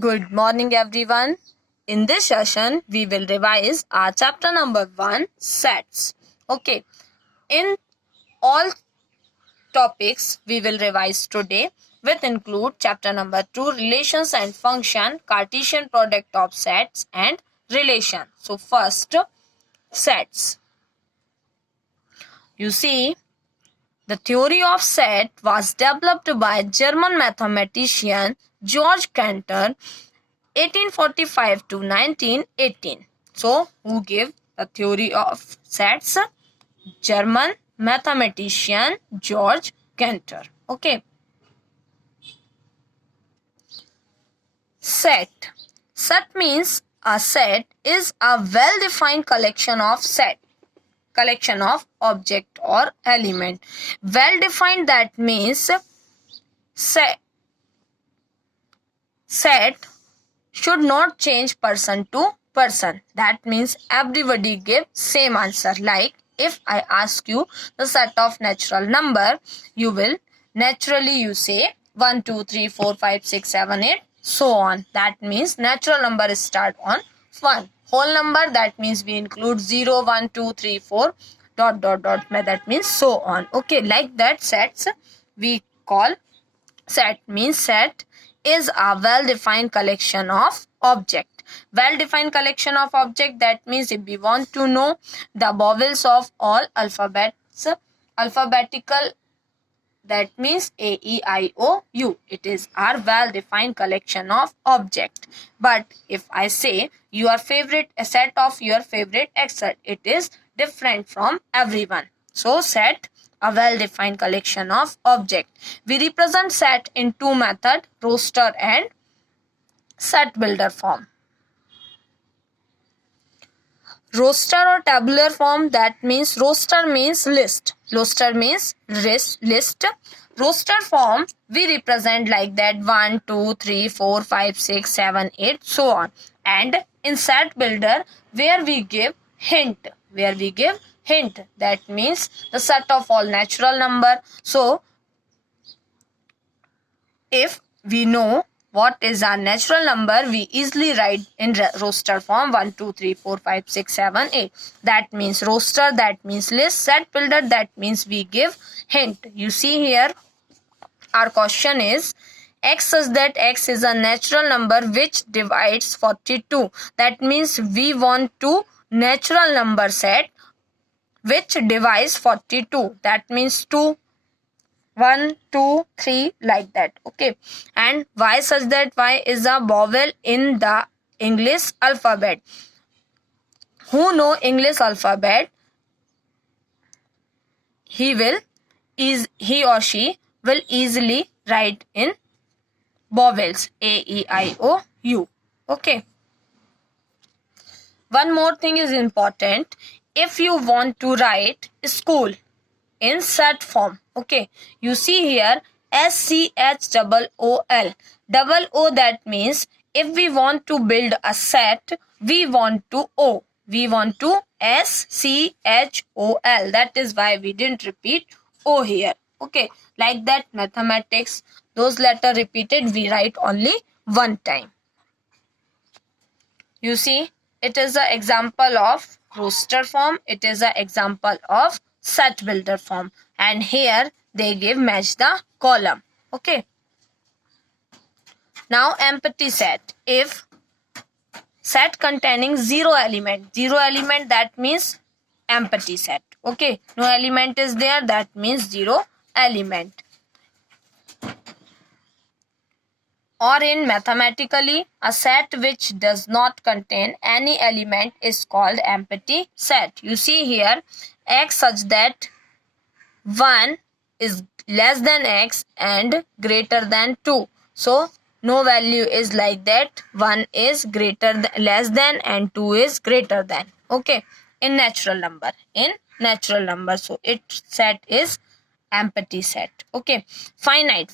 Good morning, everyone. In this session, we will revise our chapter number 1, sets. Okay, in all topics we will revise today, which include chapter number 2, relations and function, Cartesian product of sets, and relation. So, first, sets. You see, the theory of set was developed by German mathematician Georg Cantor 1845 to 1918. So, who gave the theory of sets? German mathematician Georg Cantor. Okay. Set. Set means a set is a well-defined collection of object or element. Well-defined, that means set should not change person to person. That means everybody give same answer. Like if I ask you the set of natural number, you will naturally you say 1, 2, 3, 4, 5, 6, 7, 8, so on. That means natural number start on 1. Whole number, that means we include 0, 1, 2, 3, 4, dot, dot, dot, that means so on. Okay, like that sets we call set. Means set is a well-defined collection of object. Well-defined collection of object, that means if we want to know the vowels of all alphabets, alphabetical, that means A, E, I, O, U. It is our well-defined collection of object. But if I say your favorite, a set of your favorite etc., it is different from everyone. So set, a well-defined collection of object. We represent set in two methods, roster and set builder form. Roster or tabular form, that means roster means list. Roster means list. Roster form we represent like that 1, 2, 3, 4, 5, 6, 7, 8, so on. And in set builder where we give hint. That means the set of all natural number. So if we know what is our natural number, we easily write in roster form 1, 2, 3, 4, 5, 6, 7, 8. That means roster, that means list. Set builder, that means we give hint. You see here, our question is x such that x is a natural number which divides 42. That means we want to natural number set which divides 42. That means 2, 1, 2, 3, like that. Okay. And y such that y is a vowel in the English alphabet. Who know English alphabet, he or she will easily write in vowels A, E, I, O, U. Okay. One more thing is important. If you want to write school in set form, okay, you see here SCHOOL. Double O, that means if we want to build a set, we want to O. We want to SCHOL. That is why we didn't repeat O here. Okay, like that mathematics, those letters repeated, we write only one time. You see, it is an example of roster form. It is an example of set builder form. And here they give match the column. Okay. Now empty set. If set containing zero element, that means empty set. Okay. No element is there, that means zero element. Or in mathematically, a set which does not contain any element is called empty set. You see here, x such that 1 is less than x and greater than 2. So, no value is like that. 1 is less than and 2 is greater than. Okay, in natural number. So, its set is empty set. Okay, finite,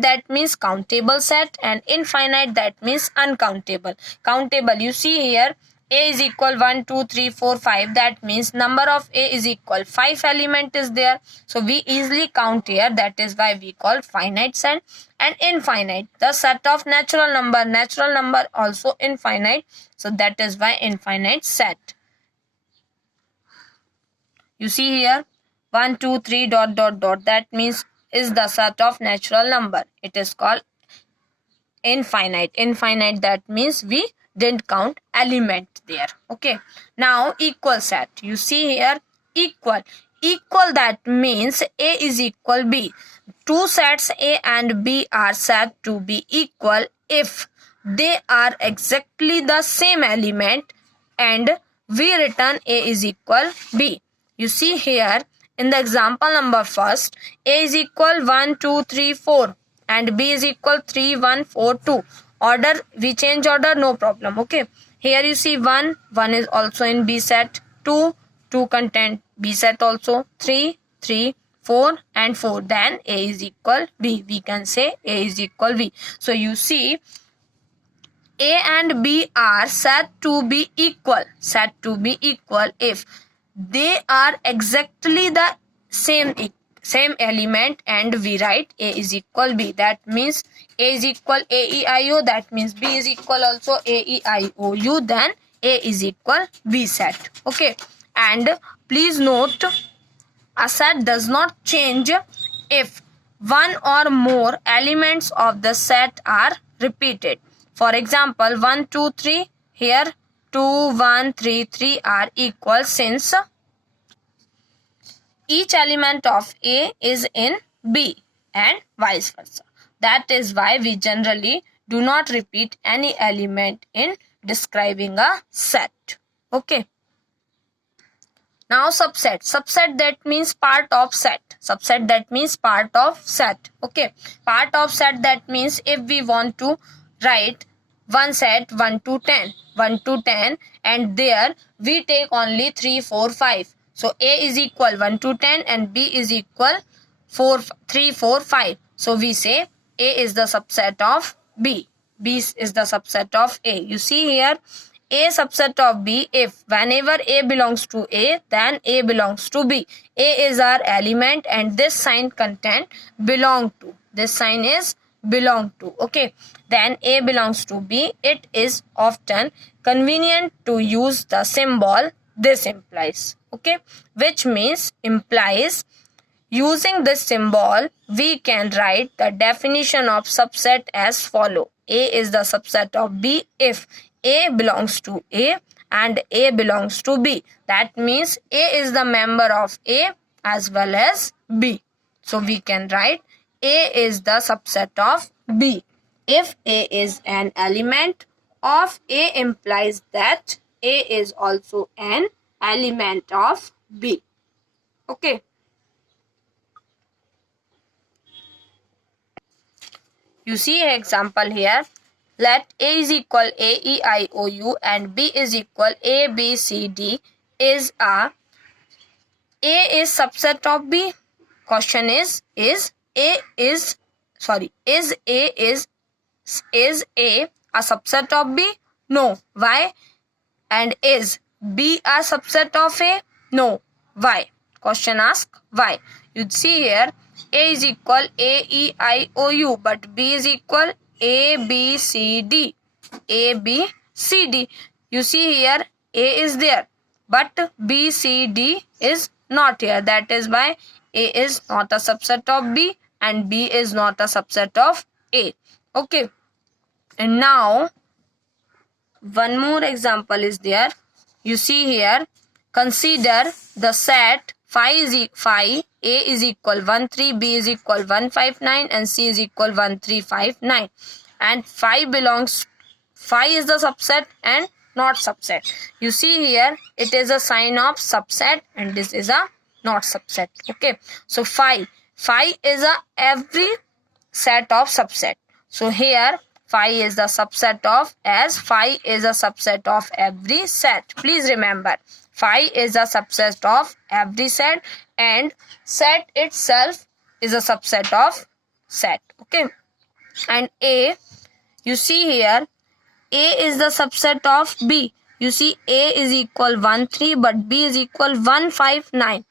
that means countable set, and infinite, that means uncountable. Countable, you see here A is equal 1, 2, 3, 4, 5. That means number of A is equal 5 element is there. So we easily count here. That is why we call finite set. And infinite, the set of natural number also infinite. So that is why infinite set. You see here 1, 2, 3 dot dot dot. That means is the set of natural number. It is called infinite. Infinite, that means we didn't count element there. Okay, now equal set. You see here equal. Equal, that means A is equal B. Two sets A and B are said to be equal if they are exactly the same element and we return A is equal B. You see here in the example number first, A is equal 1, 2, 3, 4 and B is equal 3, 1, 4, 2. Order, we change order, no problem. Okay, here you see 1 is also in B set, 2 content B set also, 3 4 and 4. Then A is equal B. We can say A is equal B. So you see A and B are said to be equal. Said to be equal if they are exactly the same element and we write A is equal B. That means A is equal AEIO. That means B is equal also AEIOU. Then A is equal B set. Okay. And please note, a set does not change if one or more elements of the set are repeated. For example, 1, 2, 3. Here 2, 1, 3, 3 are equal since each element of A is in B and vice versa. That is why we generally do not repeat any element in describing a set. Okay. Now subset. Subset, that means part of set. Subset, that means part of set. Okay. Part of set, that means if we want to write one set 1 to 10. 1 to 10 and there we take only 3, 4, 5. So A is equal 1 to 10 and B is equal 3, 4, 5. So we say A is the subset of B. B is the subset of A. You see here A subset of B, if whenever A belongs to A, then A belongs to B. A is our element and this sign content belong to. This sign is belong to. Okay. Then A belongs to B. It is often convenient to use the symbol this implies. Okay. Which means implies using this symbol we can write the definition of subset as follow. A is the subset of B if A belongs to A and A belongs to B. That means A is the member of A as well as B. So we can write A is the subset of B. If A is an element of A implies that A is also an element of B. Okay. You see an example here. Let A is equal AEIOU and B is equal ABCD is A is subset of B. Question is A a subset of B? No. Why? And is B a subset of A? No. Why? Question ask why. You see here A is equal AEIOU but B is equal ABCD. ABCD. You see here A is there but BCD is not here. That is why A is not a subset of B and B is not a subset of A. Okay. And now one more example is there. You see here, consider the set phi A is equal 1, 3, B is equal 1, 5, 9 and C is equal 1, 3, 5, 9. And phi is the subset and not subset. You see here, it is a sign of subset and this is a not subset. Okay. So phi is a every set of subset. So here phi is the subset of as phi is a subset of every set. Please remember phi is a subset of every set and set itself is a subset of set. Okay. And A, you see here A is the subset of B You see A is equal 1 3 but B is equal 1 5 9.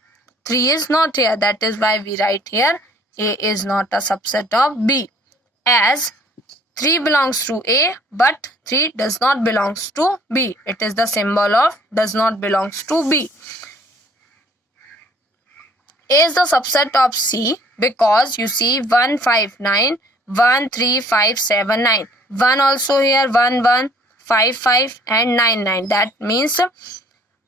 3 is not here, that is why we write here A is not a subset of B, as 3 belongs to A but 3 does not belongs to B. It is the symbol of does not belongs to B. A is the subset of C because you see 1 5 9, 1 3 5 7 9. 1 also here, 1 1 5 5 and 9 9. That means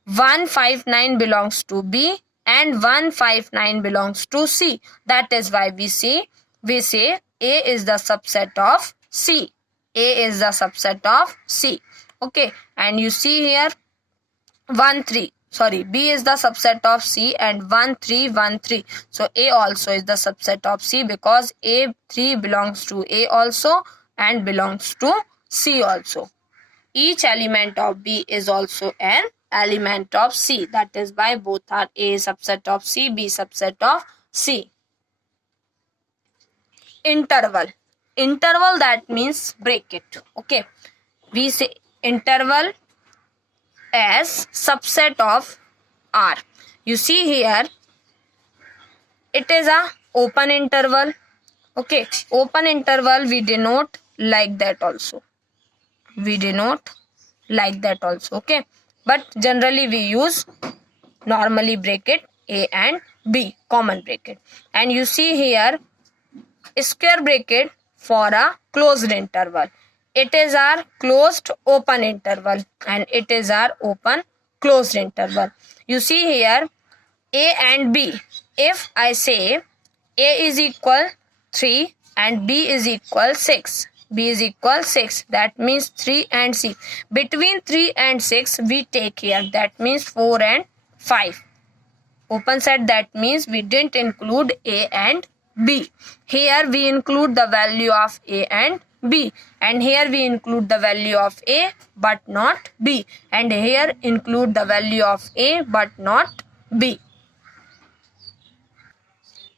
1 5 9 belongs to B and 1 5 9 belongs to C. That is why we say A is the subset of C. A is the subset of C. Okay, and you see here 1 3. Sorry, B is the subset of C and 1 3 1 3. So A also is the subset of C because A3 belongs to A also and belongs to C also. Each element of B is also an element of C. That is why both are A subset of C, B subset of C. Interval. Interval, that means bracket. Okay. We say interval as subset of R. You see here, it is a open interval. Okay. Open interval we denote like that also. We denote like that also. Okay. But generally we use normally bracket A and B, common bracket. And you see here square bracket for a closed interval. It is our closed open interval and it is our open closed interval. You see here A and B. If I say A is equal 3 and B is equal 6. B is equal 6. That means 3 and 6. Between 3 and 6 we take here. That means 4 and 5. Open set, that means we didn't include A and B. Here we include the value of A and B. And here we include the value of A but not B. And here include the value of A but not B.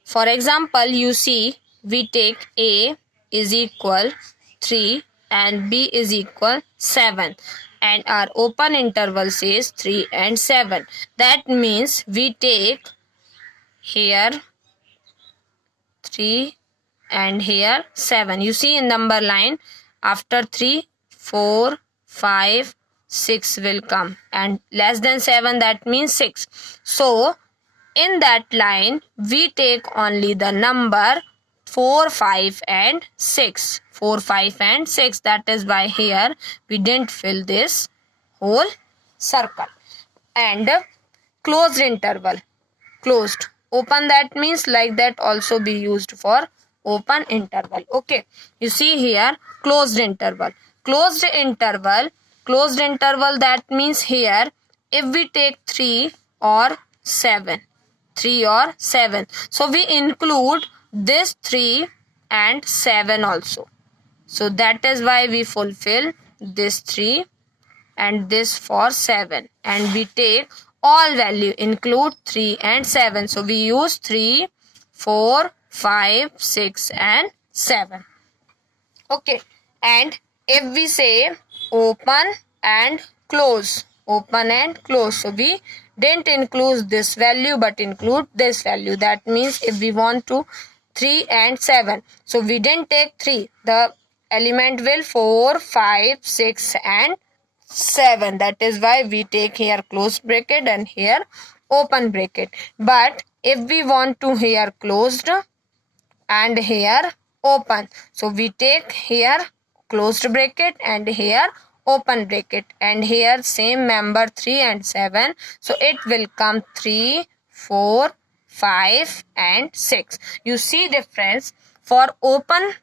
For example, you see we take A is equal 3 and B is equal 7. And our open interval says 3 and 7. That means we take here 3 and here 7. You see in number line, after 3, 4, 5, 6 will come. And less than 7, that means 6. So, in that line, we take only the number 4, 5 and 6. 4, 5 and 6. That is why here we didn't fill this whole circle. And closed interval. Closed. Open, that means like that also be used for open interval. Okay. You see here closed interval. Closed interval. Closed interval, that means here if we take 3 or 7. 3 or 7. So we include this 3 and 7 also. So that is why we fulfill this 3 and this for 7. And we take all value, include 3 and 7. So we use 3, 4, 5, 6 and 7. Okay. And if we say open and close. Open and close. So we didn't include this value but include this value. That means if we want to 3 and 7. So we didn't take 3. The element will 4, 5, 6 and 7. That is why we take here closed bracket and here open bracket. But if we want to here closed and here open. So we take here closed bracket and here open bracket. And here same member 3 and 7. So it will come 3, 4, 5 and 6. You see difference. For open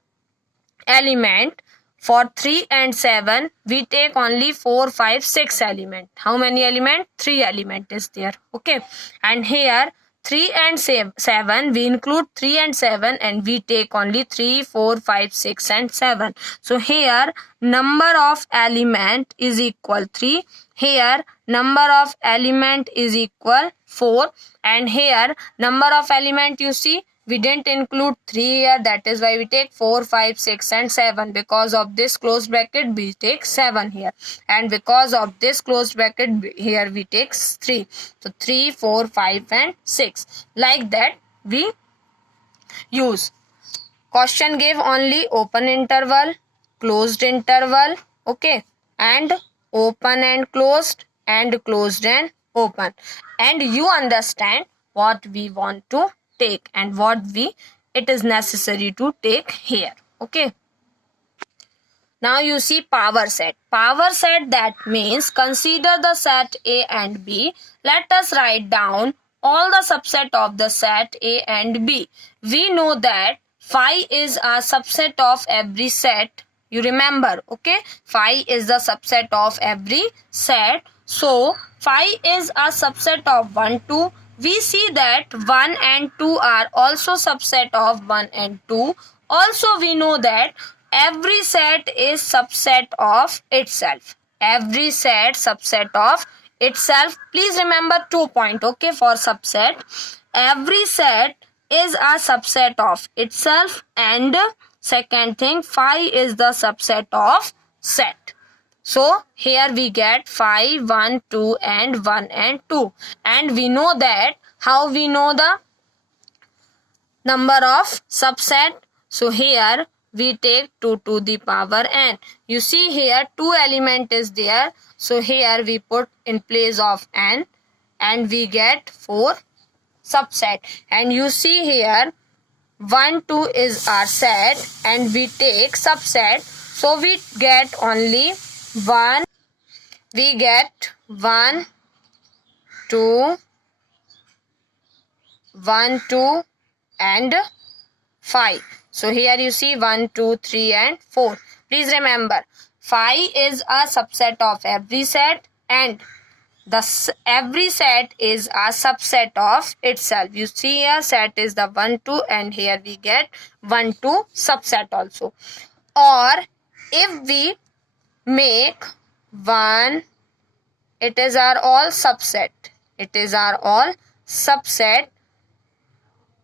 element, for 3 and 7, we take only 4, 5, 6 element. How many element? 3 element is there. Okay. And here 3 and 7, we include 3 and 7 and we take only 3, 4, 5, 6 and 7. So here number of element is equal 3. Here number of element is equal 4. And here number of element, you see We didn't include 3 here, that is why we take 4, 5, 6 and 7. Because of this closed bracket we take 7 here, and because of this closed bracket here we take 3. So 3, 4, 5 and 6. Like that we use. Question gave only open interval, closed interval, okay, and open and closed and open, and you understand what we want to take and what it is necessary to take here. Okay, now you see power set. Power set, that means consider the set A and B. Let us write down all the subset of the set A and B. We know that phi is a subset of every set. You remember, okay? Phi is the subset of every set. So, phi is a subset of 1, 2. We see that 1 and 2 are also subset of 1 and 2. Also, we know that every set is subset of itself. Every set subset of itself. Please remember 2 points, okay, for subset. Every set is a subset of itself, and second thing, phi is the subset of set. So here we get phi 1, 2 and 1 and 2. And we know that, how we know the number of subset? So here we take 2 to the power n. You see here 2 element is there. So here we put in place of n and we get 4 subset. And you see here 1, 2 is our set and we take subset. So we get only 1. We get 1, 2, 1, 2 and 5. So here you see 1, 2, 3 and 4. Please remember, phi is a subset of every set and every set is a subset of itself. You see here set is the 1, 2 and here we get 1, 2 subset also. Or if we make 1, it is our all subset. It is our all subset.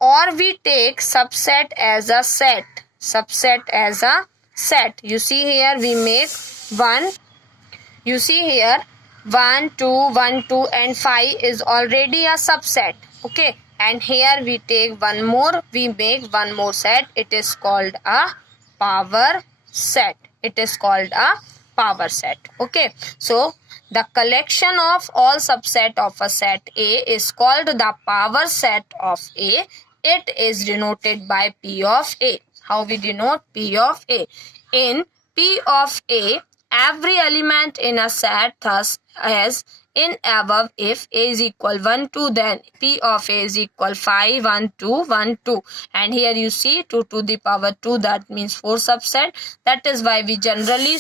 Or we take subset as a set. Subset as a set. You see here we make 1. You see here 1, 2, 1, 2 and 5 is already a subset. Okay. And here we take one more. We make one more set. It is called a power set. It is called a power set. Okay. So the collection of all subset of a set A is called the power set of A. It is denoted by P of A. How we denote P of A? In P of A, every element in a set thus as in above, if A is equal 1, 2, then P of A is equal 5, 1, 2, 1, 2. And here you see 2 to the power 2, that means 4 subset. That is why we generally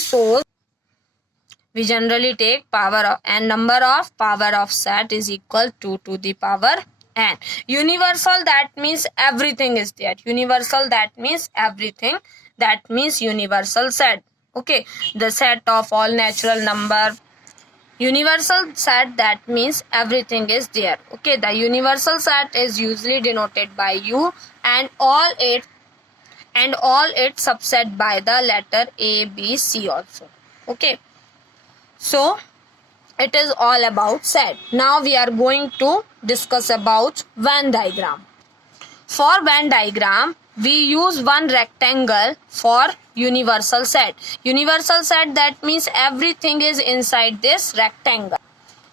take power of n, number of power of set is equal 2 to the power n. Universal, that means everything is there. Universal, that means everything. That means universal set. Okay, the set of all natural number. Universal set, that means everything is there. Okay, the universal set is usually denoted by U and all its subset by the letter A, B, C also. Okay. So, it is all about set. Now we are going to discuss about Venn diagram. For Venn diagram, we use one rectangle for universal set. Universal set, that means everything is inside this rectangle.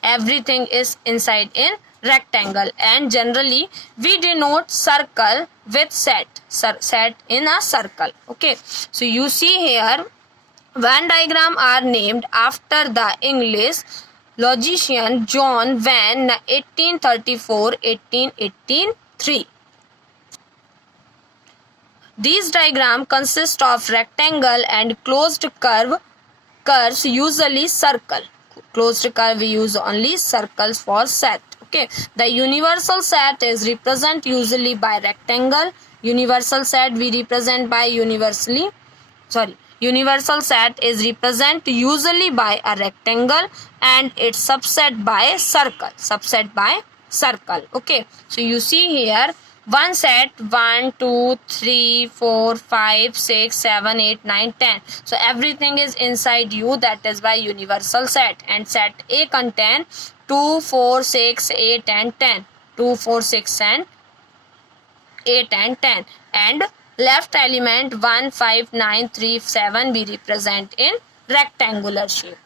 Everything is inside in rectangle, and generally we denote circle with set. Set in a circle. Okay. So you see here Venn diagram are named after the English logician John Venn 1834-1883. These diagrams consist of rectangle and closed curves, usually circle. Closed curve we use only circles for set. Okay. The universal set is represented usually by rectangle. Universal set we represent by universal set is represented usually by a rectangle and its subset by circle. Okay. So you see here one set 1 2 3 4 5 6 7 8 9 10. So everything is inside U, that is why universal set. And set A contain 2 4 6 8 and 10. 2 4 6 and 8 and 10. And left element 1 5 9 3 7 we represent in rectangular shape.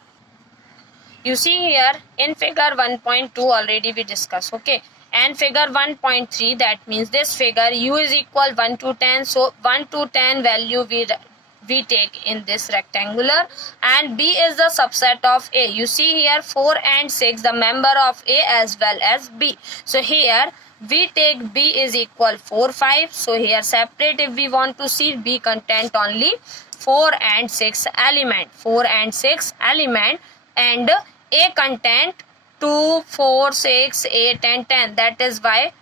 You see here in figure 1.2 already we discussed, okay. And figure 1.3, that means this figure U is equal 1 to 10. So 1 to 10 value we take in this rectangular, and B is the subset of A. You see here 4 and 6 the member of A as well as B. So here we take B is equal 4 5. So here separate if we want to see B content only 4 and 6 element. 4 and 6 element, and A content 2, 4, 6, 8 and 10. That is why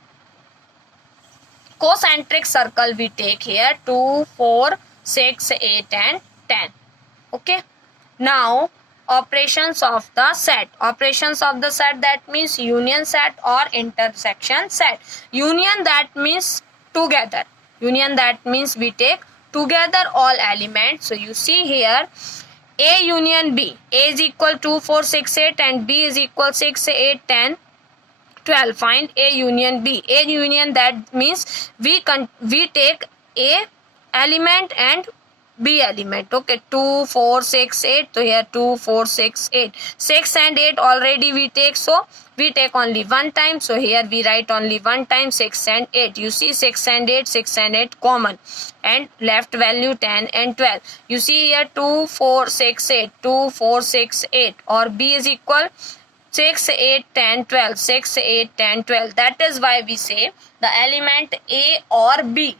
concentric circle we take here 2, 4, 6, 8 and 10. Okay. Now operations of the set. Operations of the set, that means union set or intersection set. Union, that means together. Union, that means we take together all elements. So you see here A union B. A is equal 2, 4, 6, 8 and B is equal 6, 8, 10, 12. Find A union B. A union, that means we take A element and B element. Okay, 2, 4, 6, 8. So here 2, 4, 6, 8. 6 and 8 already we take. So we take only one time. So here we write only one time 6 and 8. You see 6 and 8, 6 and 8 common. And left value 10 and 12. You see here 2, 4, 6, 8. 2, 4, 6, 8. Or B is equal 6, 8, 10, 12. 6, 8, 10, 12. That is why we say the element A or B.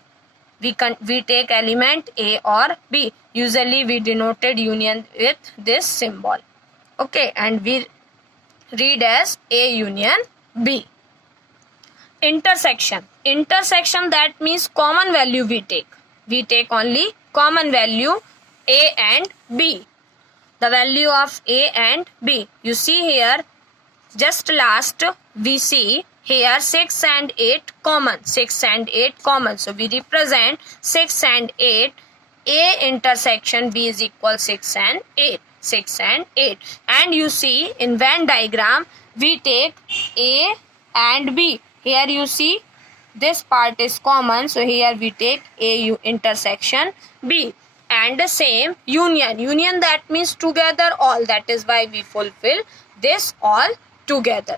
We take element A or B. Usually we denoted union with this symbol. Okay, and we read as A union B. Intersection. Intersection, that means common value we take. We take only common value A and B. The value of A and B. You see here, just last we see here 6 and 8 common. 6 and 8 common. So we represent 6 and 8. A intersection B is equal 6 and 8. 6 and 8. And you see in Venn diagram we take A and B. Here you see this part is common. So here we take A intersection B. And the same union. Union, that means together all. That is why we fulfill this all together.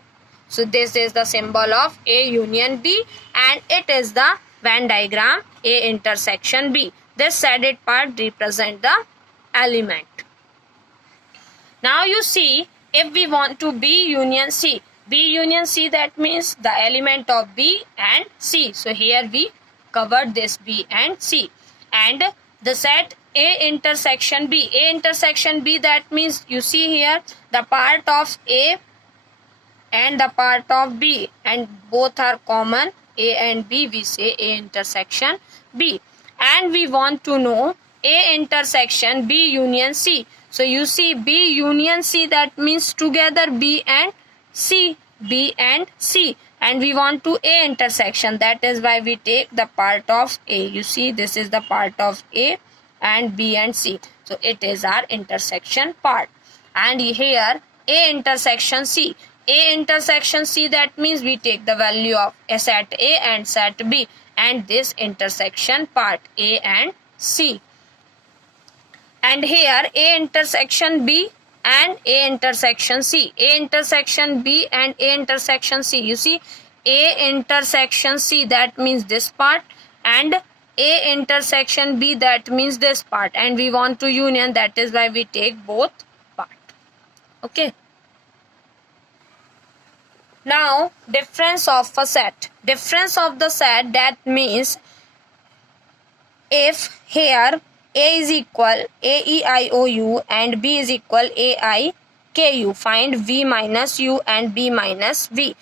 So this is the symbol of A union B, and it is the Venn diagram A intersection B. This shaded part represent the element. Now you see, if we want to B union C. B union C, that means the element of B and C. So here we covered this B and C. And the set A intersection B. A intersection B, that means you see here the part of A and the part of B, and both are common. A and B, we say A intersection B. And we want to know A intersection B union C. So you see B union C, that means together B and C. B and C. And we want to A intersection. That is why we take the part of A. You see this is the part of A and B and C. So it is our intersection part. And here A intersection C. A intersection C, that means we take the value of set A and set B, and this intersection part A and C. And here A intersection B and A intersection C. A intersection B and A intersection C. You see A intersection C, that means this part, and A intersection B, that means this part, and we want to union. That is why we take both part. Okay. Now difference of a set. Difference of the set, that means if here A is equal AEIOU and B is equal AIKU, find V minus U and B minus V.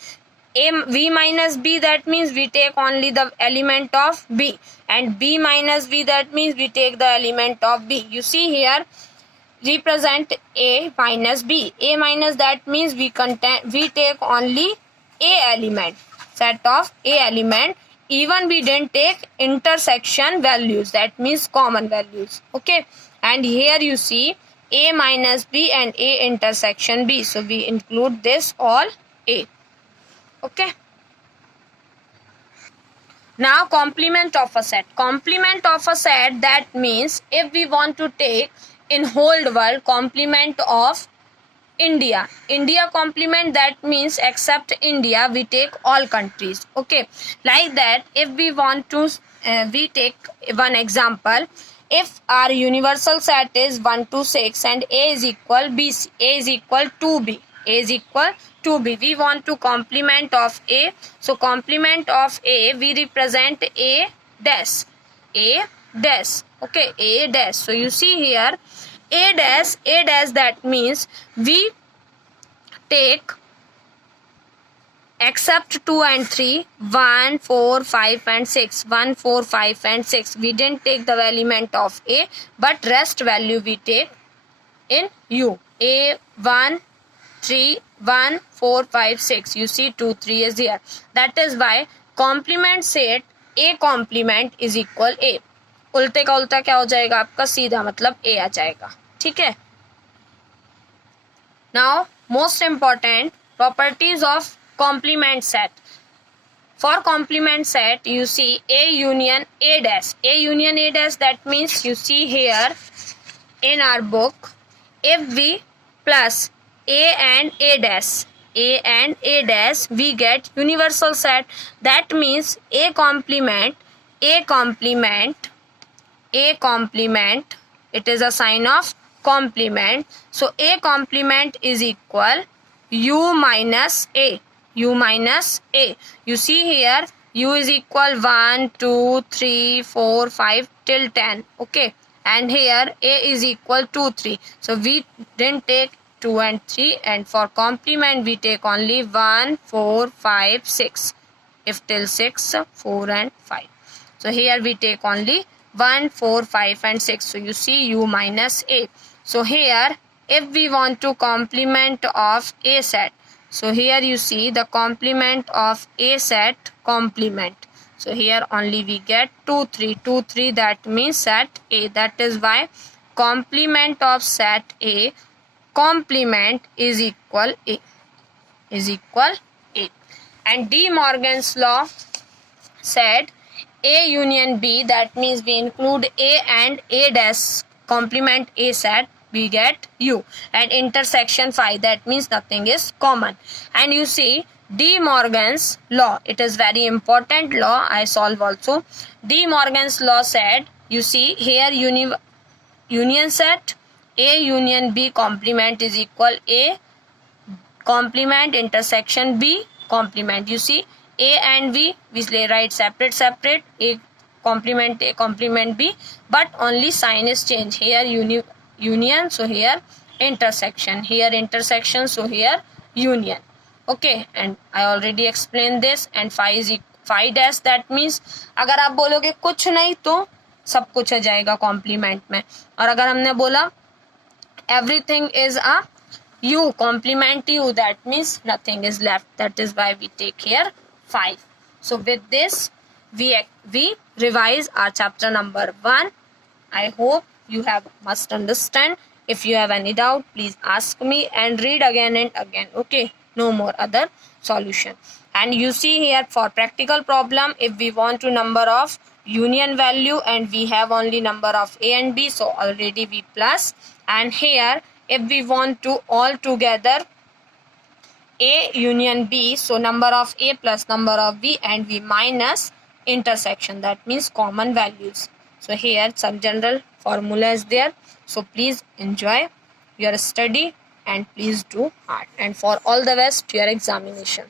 V minus B, that means we take only the element of B, and B minus V, that means we take the element of B. You see here represent A minus B. A minus, that means we take only A element, set of A element. even we didn't take intersection values, that means common values. Okay, and here you see a minus b and a intersection b, so we include this all a. Okay, now complement of a set. Complement of a set, that means if we want to take in whole world complement of India. India complement, that means except India we take all countries. Okay, like that if we want to we take one example. If our universal set is 1 to 6 and a is equal bc, a is equal to b, a is equal to b, we want to complement of a. So complement of a, we represent a dash, a dash. Okay, a dash. So you see here a dash, that means we take except 2 and 3, 1, 4, 5 and 6, 1, 4, 5 and 6. We didn't take the element of a, but rest value we take in u. A 1, 3, 1, 4, 5, 6. You see 2, 3 is here. That is why complement set a complement is equal a. उल्टे का उल्टा क्या हो जाएगा आपका, सीधा मतलब a आ जाएगा. ठीक है. Now most important properties of complement set. For complement set you see a union a dash. A union a dash, that means you see here in our book, if we plus a and a dash, a and a dash, we get universal set. That means a complement, a complement, a complement, it is a sign of complement. So a complement is equal u minus a, u minus a. You see here u is equal 1, 2, 3, 4, 5 till 10. Okay, and here a is equal 2, 3. So we didn't take 2 and 3, and for complement we take only 1, 4, 5, 6. If till 6, 4 and 5. So here we take only 1, 4, 5 and 6. So you see u minus a. So here if we want to complement of a set, so here you see the complement of a set complement. So here only we get 2, 3, 2, 3, that means set a. That is why complement of set a complement is equal a, is equal a. And De Morgan's law said a union b, that means we include a and a dash complement a set, we get u, and intersection phi, that means nothing is common. And you see De Morgan's law, it is very important law, I solve also. De Morgan's law said, you see here union set a union b complement is equal a complement intersection b complement. You see a and b we write separate, a complement b, but only sign is changed. Here union, so here intersection, here intersection, so here union. Okay, and I already explained this. And phi dash, that means अगर आप बोलोगे कुछ नहीं तो सब कुछ आ जाएगा complement में, और अगर हमने बोला everything is a u complement u, that means nothing is left. That is why we take here 5. So with this we revise our chapter number 1. I hope you have must understand. If you have any doubt, please ask me and read again and again. Okay, no more other solution. And you see here for practical problem, if we want to number of union value and we have only number of a and b, so already we plus. And here if we want to all together a union b, so number of a plus number of b, and we minus intersection, that means common values. So here some general formula is there. So please enjoy your study and please do hard, and for all the best to your examination.